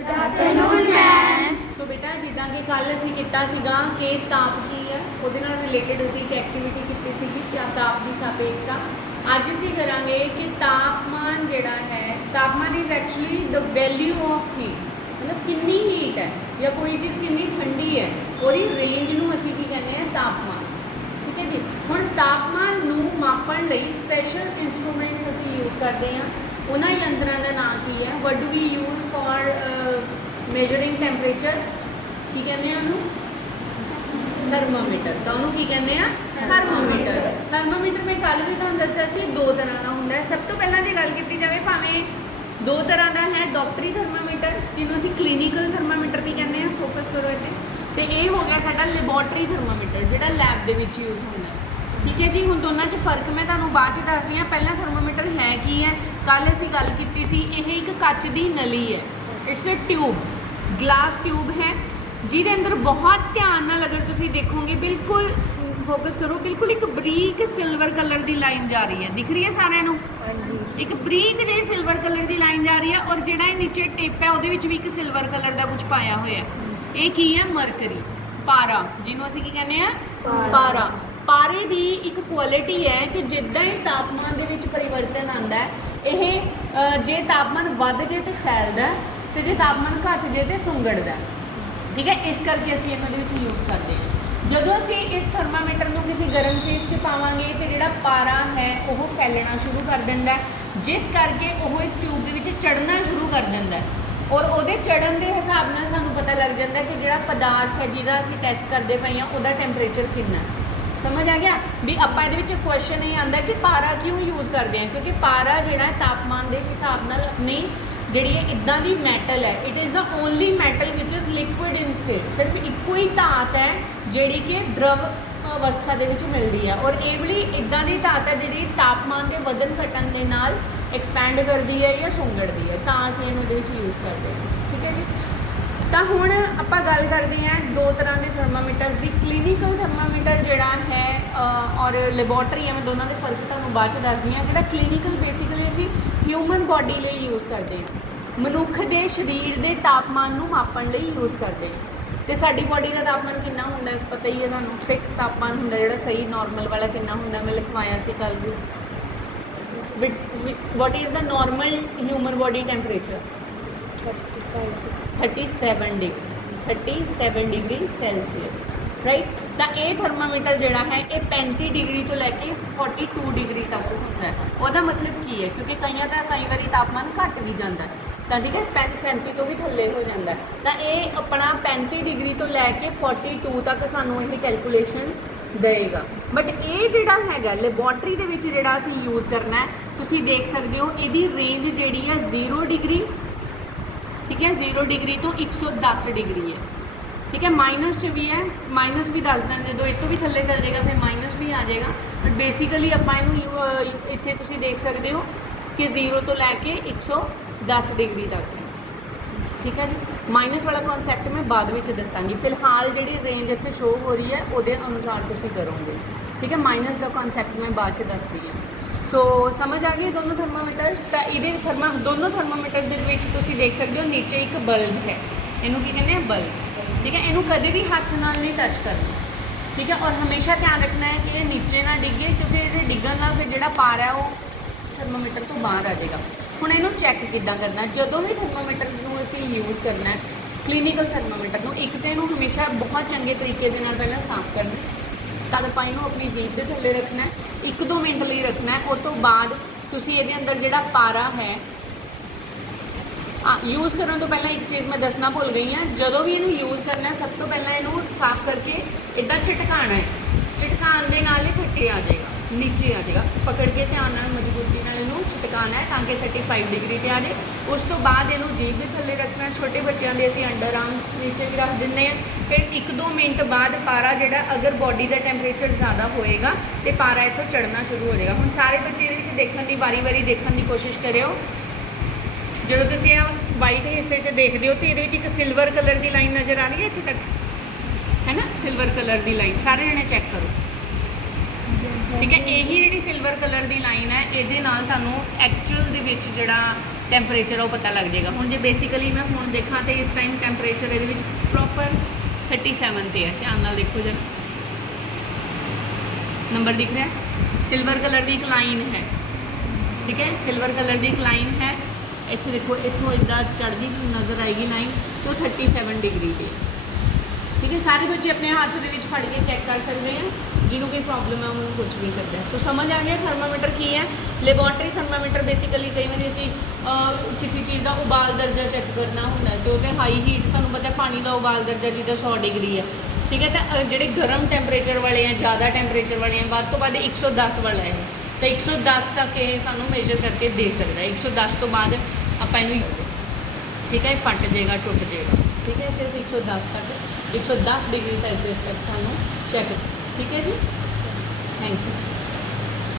Good afternoon ma'am so ਬੇਟਾ ਜਿੱਦਾਂ ਕਿ ਕੱਲ ਅਸੀਂ ਕੀਤਾ ਸੀਗਾ ਕਿ ਤਾਪ ਕੀ ਹੈ ਉਹਦੇ ਨਾਲ ਰਿਲੇਟਡ ਅਸੀਂ ਇੱਕ ਐਕਟੀਵਿਟੀ ਕੀਤੀ ਸੀਗੀ ਕਿ ਤਾਪ ਦੀ ਸਾਪੇਖਤਾ। ਅੱਜ ਅਸੀਂ ਕਰਾਂਗੇ ਕਿ ਤਾਪਮਾਨ ਜਿਹੜਾ ਹੈ, ਤਾਪਮਾਨ is actually the value of heat ਮਤਲਬ ਕਿੰਨੀ ਹੀਟ ਹੈ, ਜਾਂ ਕੋਈ ਚੀਜ਼ ਕਿੰਨੀ ਠੰਡੀ ਹੈ, ਉਹਦੀ ਰੇਂਜ ਨੂੰ ਅਸੀਂ ਕੀ ਕਹਿੰਦੇ ਆ ਤਾਪਮਾਨ। ਠੀਕ ਹੈ ਜੀ? ਹੁਣ ਤਾਪਮਾਨ ਨੂੰ ਮਾਪਣ ਲਈ ਸਪੈਸ਼ਲ ਇਨਸਟਰੂਮੈਂਟਸ ਅਸੀਂ ਯੂਜ਼ ਕਰਦੇ ਹਾਂ। ਉਹਨਾਂ ਯੰਤਰਾਂ ਦਾ ਨਾਮ ਕੀ ਹੈ? What do we use for measuring temperature ਕੀ ਕਹਿੰਦੇ ਆ ਉਹਨੂੰ? ਥਰਮੋਮੀਟਰ ਤਾਂ ਉਹਨੂੰ ਕੀ ਕਹਿੰਦੇ ਆ? ਥਰਮੋਮੀਟਰ ਥਰਮੋਮੀਟਰ ਮੈਂ ਕੱਲ ਵੀ ਤੁਹਾਨੂੰ ਦੱਸਿਆ ਸੀ, ਦੋ ਤਰ੍ਹਾਂ ਦਾ ਹੁੰਦਾ ਹੈ। ਸਭ ਤੋਂ ਪਹਿਲਾਂ ਜੇ ਗੱਲ ਕੀਤੀ ਜਾਵੇ, ਭਾਵੇਂ ਦੋ ਤਰ੍ਹਾਂ ਦਾ ਹੈ ਡਾਕਟਰੀ ਥਰਮਾਮੀਟਰ ਜਿਹਨੂੰ ਅਸੀਂ ਕਲੀਨਿਕਲ ਥਰਮੋਮੀਟਰ ਵੀ ਕਹਿੰਦੇ ਆ ਫੋਕਸ ਕਰੋ ਇੱਥੇ। ਤੇ ਇਹ ਹੋ ਗਿਆ ਸਾਡਾ ਲੈਬੋਰਟਰੀ ਥਰਮੋਮੀਟਰ ਜਿਹੜਾ ਲੈਬ ਦੇ ਵਿੱਚ ਯੂਜ਼ ਹੁੰਦਾ ਠੀਕ ਹੈ ਜੀ ਹੁਣ ਦੋਨਾਂ 'ਚ ਫ਼ਰਕ ਮੈਂ ਤੁਹਾਨੂੰ ਬਾਅਦ 'ਚ ਦੱਸਦੀ ਹਾਂ। ਪਹਿਲਾ ਥਰਮੋਮੀਟਰ ਹੈ ਕੀ ਹੈ? ਕੱਲ ਅਸੀਂ ਗੱਲ ਕੀਤੀ ਸੀ ਇਹ ਇੱਕ ਕੱਚ ਦੀ ਨਲੀ ਹੈ। It's a tube glass tube ਹੈ। ਜਿਹਦੇ ਅੰਦਰ ਬਹੁਤ ਧਿਆਨ ਨਾਲ ਅਗਰ ਤੁਸੀਂ ਦੇਖੋਗੇ ਬਿਲਕੁਲ ਫੋਕਸ ਕਰੋ ਬਿਲਕੁਲ ਇੱਕ ਬਰੀਕ ਸਿਲਵਰ ਕਲਰ ਦੀ ਲਾਈਨ ਜਾ ਰਹੀ ਹੈ। ਦਿਖ ਰਹੀ ਹੈ ਸਾਰਿਆਂ ਨੂੰ? ਹਾਂਜੀ। ਇੱਕ ਬਰੀਕ ਜਿਹੀ ਸਿਲਵਰ ਕਲਰ ਦੀ ਲਾਈਨ ਜਾ ਰਹੀ ਹੈ ਔਰ ਜਿਹੜਾ ਇਹ ਨੀਚੇ ਟਿਪ ਹੈ ਉਹਦੇ ਵਿੱਚ ਵੀ ਇੱਕ ਸਿਲਵਰ ਕਲਰ ਦਾ ਕੁਝ ਪਾਇਆ ਹੋਇਆ ਹੈ। ਇਹ ਕੀ ਹੈ? ਮਰਕਰੀ ਪਾਰਾ ਜਿਹਨੂੰ ਅਸੀਂ ਕੀ ਕਹਿੰਦੇ ਆ ਪਾਰਾ। ਪਾਰੇ ਦੀ ਇੱਕ ਕੁਆਲਿਟੀ ਹੈ ਕਿ ਜਿੱਦਾਂ ਹੀ ਤਾਪਮਾਨ ਦੇ ਵਿੱਚ ਪਰਿਵਰਤਨ ਆਉਂਦਾ ਹੈ ਇਹ ਜੇ ਤਾਪਮਾਨ ਵੱਧ ਜੇ ਤੇ ਫੈਲਦਾ ਹੈ, ਤੇ ਜੇ ਤਾਪਮਾਨ ਘਟ ਜੇ ਤੇ ਸੁੰਗੜਦਾ ਹੈ। ਠੀਕ ਹੈ? ਇਸ ਕਰਕੇ ਅਸੀਂ ਇਹਨਾਂ ਦੇ ਵਿੱਚ ਯੂਜ਼ ਕਰਦੇ ਹਾਂ। ਜਦੋਂ ਅਸੀਂ ਇਸ ਥਰਮਾਮੀਟਰ ਨੂੰ ਕਿਸੇ ਗਰਮ ਚੀਜ਼ 'ਚ ਪਾਵਾਂਗੇ ਤੇ ਜਿਹੜਾ ਪਾਰਾ ਹੈ ਉਹ ਫੈਲਣਾ ਸ਼ੁਰੂ ਕਰ ਦਿੰਦਾ ਜਿਸ ਕਰਕੇ ਉਹ ਇਸ ਟਿਊਬ ਦੇ ਵਿੱਚ ਚੜਨਾ ਸ਼ੁਰੂ ਕਰ ਦਿੰਦਾ ਔਰ ਉਹਦੇ ਚੜਨ ਦੇ ਹਿਸਾਬ ਨਾਲ ਸਾਨੂੰ ਪਤਾ ਲੱਗ ਜਾਂਦਾ ਕਿ ਜਿਹੜਾ ਪਦਾਰਥ ਹੈ ਜਿਹਦਾ ਅਸੀਂ ਟੈਸਟ ਕਰਦੇ ਪਏ ਹਾਂ ਉਹਦਾ ਟੈਂਪਰੇਚਰ ਕਿੰਨਾ ਹੈ। ਸਮਝ ਆ ਗਿਆ? ਵੀ ਆਪਾਂ ਇਹਦੇ ਵਿੱਚ ਕੁਐਸਚਨ ਇਹ ਆਂਦਾ ਕਿ ਪਾਰਾ ਕਿਉਂ ਯੂਜ਼ ਕਰਦੇ ਹਾਂ ਕਿਉਂਕਿ ਪਾਰਾ ਜਿਹੜਾ ਹੈ ਤਾਪਮਾਨ ਦੇ ਹਿਸਾਬ ਨਾਲ ਆਪਣੀ ਜਿਹੜੀ ਇਹ ਇਦਾਂ ਦੀ ਮੈਟਲ ਹੈ it is the only metal which is liquid in state ਸਿਰਫ ਇੱਕੋ ਹੀ ਧਾਤ ਹੈ ਜਿਹੜੀ ਕਿ ਦ੍ਰਵ ਅਵਸਥਾ ਦੇ ਵਿੱਚ ਮਿਲਦੀ ਹੈ। ਔਰ ਇਹ ਵੀ ਇਦਾਂ ਦੀ ਧਾਤ ਹੈ ਜਿਹੜੀ ਤਾਪਮਾਨ ਦੇ ਵਧਣ ਘਟਣ ਦੇ ਨਾਲ ਐਕਸਪੈਂਡ ਕਰਦੀ ਹੈ ਜਾਂ ਸੁੰਗੜਦੀ ਹੈ। ਤਾਂ ਅਸੀਂ ਇਹਨੂੰ ਇਹਦੇ ਵਿੱਚ ਯੂਜ਼ ਕਰਦੇ ਹਾਂ। ਠੀਕ ਹੈ ਜੀ? ਤਾਂ ਹੁਣ ਆਪਾਂ ਗੱਲ ਕਰਦੇ ਹਾਂ ਦੋ ਤਰ੍ਹਾਂ ਦੇ ਥਰਮਾਮੀਟਰਸ ਦੀ। ਕਲੀਨਿਕਲ ਥਰਮਾਮੀਟਰ ਜਿਹੜਾ ਹੈ ਔਰ ਲੈਬੋਰਟਰੀ ਹੈ ਮੈਂ ਦੋਨਾਂ ਦੇ ਫ਼ਰਕ ਤੁਹਾਨੂੰ ਬਾਅਦ ਚ ਦੱਸਦੀ ਹਾਂ। ਜਿਹੜਾ ਕਲੀਨਿਕਲ ਬੇਸਿਕਲੀ ਅਸੀਂ ਹਿਊਮਨ ਬਾਡੀ ਲਈ ਯੂਜ਼ ਕਰਦੇ ਹਾਂ। ਮਨੁੱਖ ਦੇ ਸਰੀਰ ਦੇ ਤਾਪਮਾਨ ਨੂੰ ਮਾਪਣ ਲਈ ਯੂਜ਼ ਕਰਦੇ ਹਾਂ। ਤੇ ਸਾਡੀ ਬਾਡੀ ਦਾ ਤਾਪਮਾਨ ਕਿੰਨਾ ਹੁੰਦਾ ਪਤਾ ਹੀ ਹੈ ਤੁਹਾਨੂੰ। ਫਿਕਸ ਤਾਪਮਾਨ ਹੁੰਦਾ ਜਿਹੜਾ ਸਹੀ ਨਾਰਮਲ ਵਾਲਾ ਕਿੰਨਾ ਹੁੰਦਾ ਮੈਂ ਲਿਖਵਾਇਆ ਸੀ ਕੱਲ ਵੀ। What is the normal human body temperature? 37 degree 37 degree Celsius right ਤਾਂ ਇਹ ਥਰਮਾਮੀਟਰ ਜਿਹੜਾ ਹੈ, ਇਹ 35 ਡਿਗਰੀ ਤੋਂ ਲੈ ਕੇ 42 ਡਿਗਰੀ ਤੱਕ ਹੁੰਦਾ ਹੈ। ਉਹਦਾ ਮਤਲਬ ਕੀ ਹੈ? ਕਿਉਂਕਿ ਕਈਆਂ ਦਾ ਕਈ ਵਾਰੀ ਤਾਪਮਾਨ ਘਟ ਵੀ ਜਾਂਦਾ ਹੈ। ਤਾਂ ਠੀਕ ਹੈ 35 ਤੋਂ ਵੀ ਥੱਲੇ ਹੋ ਜਾਂਦਾ ਤਾਂ ਇਹ ਆਪਣਾ 35 ਡਿਗਰੀ ਤੋਂ ਲੈ ਕੇ 42 ਤੱਕ ਸਾਨੂੰ ਇਹ ਕੈਲਕੂਲੇਸ਼ਨ ਦੇਗਾ ਬਟ ਇਹ ਜਿਹੜਾ ਹੈਗਾ ਲੈਬੋਰਟਰੀ ਦੇ ਵਿੱਚ ਜਿਹੜਾ ਅਸੀਂ ਯੂਜ਼ ਕਰਨਾ ਤੁਸੀਂ ਦੇਖ ਸਕਦੇ ਹੋ, ਇਹਦੀ ਰੇਂਜ ਜਿਹੜੀ ਹੈ 0 ਡਿਗਰੀ ਠੀਕ ਹੈ 0 ਡਿਗਰੀ ਤੋਂ 110 ਡਿਗਰੀ ਹੈ। ਠੀਕ ਹੈ ਮਾਈਨਸ ਚ ਵੀ ਹੈ ਮਾਈਨਸ ਵੀ ਦੱਸ ਦਿੰਦੇ, ਜਦੋਂ ਇਹ ਤੋਂ ਵੀ ਥੱਲੇ ਚੱਲ ਜਾਏਗਾ, ਫਿਰ ਮਾਈਨਸ ਵੀ ਆ ਜਾਏਗਾ। ਬਟ ਬੇਸਿਕਲੀ ਆਪਾਂ ਇਹਨੂੰ ਇੱਥੇ ਤੁਸੀਂ ਦੇਖ ਸਕਦੇ ਹੋ ਕਿ 0 ਤੋਂ ਲੈ ਕੇ 110 ਡਿਗਰੀ ਤੱਕ ਠੀਕ ਹੈ ਜੀ ਮਾਈਨਸ ਵਾਲਾ ਕਨਸੈਪਟ ਮੈਂ ਬਾਅਦ ਵਿੱਚ ਦੱਸਾਂਗੀ। ਫਿਲਹਾਲ ਜਿਹੜੀ ਰੇਂਜ ਇੱਥੇ ਸ਼ੋ ਹੋ ਰਹੀ ਹੈ, ਉਹਦੇ ਅਨੁਸਾਰ ਤੁਸੀਂ ਕਰੋਗੇ। ਠੀਕ ਹੈ ਮਾਈਨਸ ਦਾ ਕਨਸੈਪਟ ਮੈਂ ਬਾਅਦ ਚ ਦੱਸਦੀ ਹਾਂ। ਸੋ ਸਮਝ ਆ ਗਈ ਦੋਨੋਂ ਥਰਮਾਮੀਟਰਸ? ਤਾਂ ਇਹਦੇ ਥਰਮਾ, ਦੋਨੋਂ ਥਰਮਾਮੀਟਰਸ ਦੇ ਵਿੱਚ ਤੁਸੀਂ ਦੇਖ ਸਕਦੇ ਹੋ ਨੀਚੇ ਇੱਕ ਬਲਬ ਹੈ। ਇਹਨੂੰ ਕੀ ਕਹਿੰਦੇ ਆ? ਬਲਬ। ਠੀਕ ਹੈ? ਇਹਨੂੰ ਕਦੇ ਵੀ ਹੱਥ ਨਾਲ ਨਹੀਂ ਟੱਚ ਕਰਨਾ। ਠੀਕ ਹੈ? ਔਰ ਹਮੇਸ਼ਾ ਧਿਆਨ ਰੱਖਣਾ ਹੈ ਕਿ ਇਹ ਨੀਚੇ ਨਾ ਡਿੱਗੇ, ਕਿਉਂਕਿ ਇਹਦੇ ਡਿੱਗਣ ਨਾਲ ਫਿਰ ਜਿਹੜਾ ਪਾਰ ਹੈ ਉਹ ਥਰਮਾਮੀਟਰ ਤੋਂ ਬਾਹਰ ਆ ਜਾਏਗਾ। ਹੁਣ ਇਹਨੂੰ ਚੈੱਕ ਕਿੱਦਾਂ ਕਰਨਾ? ਜਦੋਂ ਵੀ ਥਰਮਾਮੀਟਰ ਨੂੰ ਅਸੀਂ ਯੂਜ਼ ਕਰਨਾ ਹੈ ਕਲੀਨਿਕਲ ਥਰਮਾਮੀਟਰ ਨੂੰ, ਇੱਕ ਤੇ ਇਹਨੂੰ ਹਮੇਸ਼ਾ ਬਹੁਤ ਚੰਗੇ ਤਰੀਕੇ ਦੇ ਨਾਲ ਪਹਿਲਾਂ ਸਾਫ਼ ਕਰਨਾ ਤਦ ਆਪਾਂ ਇਹਨੂੰ ਆਪਣੀ ਜੀਭ ਦੇ ਥੱਲੇ ਰੱਖਣਾ ਇੱਕ ਦੋ ਮਿੰਟ ਲਈ ਰੱਖਣਾ ਹੈ ਉਸ ਤੋਂ ਬਾਅਦ ਤੁਸੀਂ ਇਹਦੇ ਅੰਦਰ ਜਿਹੜਾ ਪਾਰਾ ਹੈ, ਆ ਯੂਜ਼ ਕਰਨ ਤੋਂ ਪਹਿਲਾਂ ਇੱਕ ਚੀਜ਼ ਮੈਂ ਦੱਸਣਾ ਭੁੱਲ ਗਈ ਹਾਂ, ਜਦੋਂ ਵੀ ਇਹਨੂੰ ਯੂਜ਼ ਕਰਨਾ ਸਭ ਤੋਂ ਪਹਿਲਾਂ ਇਹਨੂੰ ਸਾਫ਼ ਕਰਕੇ ਇਦਾਂ ਝਟਕਾਣਾ ਹੈ। ਝਟਕਾਉਣ ਦੇ ਨਾਲ ਇਹ ਥੱਲੇ ਆ ਜਾਏਗਾ, ਨੀਚੇ ਆ ਜਾਏਗਾ, ਪਕੜ ਕੇ ਧਿਆਨ ਨਾਲ ਮਜ਼ਬੂਤੀ ਨਾਲ ਹੈ ਤਾਂ ਕਿ 35 ਡਿਗਰੀ ਤੇ ਆ ਜਾਏ। ਉਸ ਤੋਂ ਬਾਅਦ ਇਹਨੂੰ ਜੀਭ ਦੇ ਥੱਲੇ ਰੱਖਣਾ। ਛੋਟੇ ਬੱਚਿਆਂ ਦੇ ਅਸੀਂ ਅੰਡਰ ਆਰਮਸ ਨੀਚੇ ਵੀ ਰੱਖ ਦਿੰਦੇ ਹਾਂ। ਫਿਰ 1-2 ਮਿੰਟ ਬਾਅਦ ਪਾਰਾ ਜਿਹੜਾ ਅਗਰ ਬਾਡੀ ਦਾ ਟੈਂਪਰੇਚਰ ਜ਼ਿਆਦਾ ਹੋਏਗਾ ਤੇ ਪਾਰਾ ਇੱਥੋਂ ਚੜਨਾ ਸ਼ੁਰੂ ਹੋ ਜਾਏਗਾ। ਹੁਣ ਸਾਰੇ ਬੱਚੇ ਇਹਦੇ ਵਿੱਚ ਦੇਖਣ ਦੀ ਵਾਰੀ-ਵਾਰੀ ਦੇਖਣ ਦੀ ਕੋਸ਼ਿਸ਼ ਕਰਿਓ। ਜਦੋਂ ਤੁਸੀਂ ਆ ਵਾਈਟ ਹਿੱਸੇ 'ਚ ਦੇਖਦੇ ਹੋ ਤੇ ਇਹਦੇ ਵਿੱਚ ਇੱਕ ਸਿਲਵਰ ਕਲਰ ਦੀ ਲਾਈਨ ਨਜ਼ਰ ਆ ਰਹੀ ਹੈ ਇੱਥੇ ਤੱਕ? ਹੈ ਨਾ? ਸਿਲਵਰ ਕਲਰ ਦੀ ਲਾਈਨ ਸਾਰੇ ਜਣੇ ਚੈੱਕ ਕਰੋ। ਠੀਕ ਹੈ, ਇਹੀ ਜਿਹੜੀ ਸਿਲਵਰ ਕਲਰ ਦੀ ਲਾਈਨ ਹੈ, ਇਹਦੇ ਨਾਲ ਤੁਹਾਨੂੰ ਐਕਚੁਅਲ ਦੇ ਵਿੱਚ ਜਿਹੜਾ ਟੈਂਪਰੇਚਰ ਉਹ ਪਤਾ ਲੱਗ ਜਾਏਗਾ। ਹੁਣ ਜੇ ਬੇਸਿਕਲੀ ਮੈਂ ਹੁਣ ਦੇਖਾਂ ਤੇ ਇਸ ਟਾਈਮ ਟੈਂਪਰੇਚਰ ਇਹਦੇ ਵਿੱਚ ਪ੍ਰੋਪਰ 37 ਤੇ ਹੈ। ਧਿਆਨ ਨਾਲ ਦੇਖੋ ਜਰਾ। ਨੰਬਰ ਦਿਖ ਰਿਹਾ? ਸਿਲਵਰ ਕਲਰ ਦੀ ਇੱਕ ਲਾਈਨ ਹੈ। ਠੀਕ ਹੈ ਸਿਲਵਰ ਕਲਰ ਦੀ ਇੱਕ ਲਾਈਨ ਹੈ। ਇੱਥੇ ਦੇਖੋ, ਇੱਥੋਂ ਇਦਾਂ ਚੜ੍ਹਦੀ ਨਜ਼ਰ ਆਏਗੀ ਲਾਈਨ ਤੇ ਉਹ 37 ਡਿਗਰੀ ਤੇ ਠੀਕ ਹੈ ਸਾਰੇ ਬੱਚੇ ਆਪਣੇ ਹੱਥ ਦੇ ਵਿੱਚ ਫੜ ਕੇ ਚੈੱਕ ਕਰ ਸਕਦੇ ਆ। ਜਿਹਨੂੰ ਕੋਈ ਪ੍ਰੋਬਲਮ ਹੈ ਉਹਨੂੰ ਪੁੱਛ ਵੀ ਸਕਦਾ ਸੋ ਸਮਝ ਆ ਗਿਆ ਥਰਮਾਮੀਟਰ ਕੀ ਹੈ? ਲੈਬੋਰਟਰੀ ਥਰਮਾਮੀਟਰ ਬੇਸਿਕਲੀ ਕਈ ਵਾਰੀ ਅਸੀਂ ਕਿਸੇ ਚੀਜ਼ ਦਾ ਉਬਾਲ ਦਰਜਾ ਚੈੱਕ ਕਰਨਾ ਹੁੰਦਾ ਹੈ ਤੇ ਉਹ ਹਾਈ ਹੀਟ ਤੁਹਾਨੂੰ ਪਤਾ ਪਾਣੀ ਦਾ ਉਬਾਲ ਦਰਜਾ ਜਿਹਦਾ 100 ਡਿਗਰੀ ਹੈ। ਠੀਕ ਹੈ, ਤਾਂ ਜਿਹੜੇ ਗਰਮ ਟੈਂਪਰੇਚਰ ਵਾਲੇ ਆ, ਜ਼ਿਆਦਾ ਟੈਂਪਰੇਚਰ ਵਾਲੇ ਆ, ਵੱਧ ਤੋਂ ਵੱਧ 110 ਵਾਲਾ ਹੈ। ਤਾਂ 110 ਤੱਕ ਇਹ ਸਾਨੂੰ ਮੇਜਰ ਕਰਕੇ ਦੇ ਸਕਦਾ ਹੈ। 110 ਤੋਂ ਬਾਅਦ ਆਪਾਂ ਇਹਨੂੰ ਠੀਕ ਹੈ, ਇਹ ਫਟ ਜਾਏਗਾ, ਟੁੱਟ ਜਾਏਗਾ। ਠੀਕ ਹੈ, ਸਿਰਫ 110 ਤੱਕ 110 ਡਿਗਰੀ ਸੈਲਸੀਅਸ ਤੱਕ ਤੁਹਾਨੂੰ ਚੈੱਕ ਠੀਕ ਹੈ ਜੀ? Thank you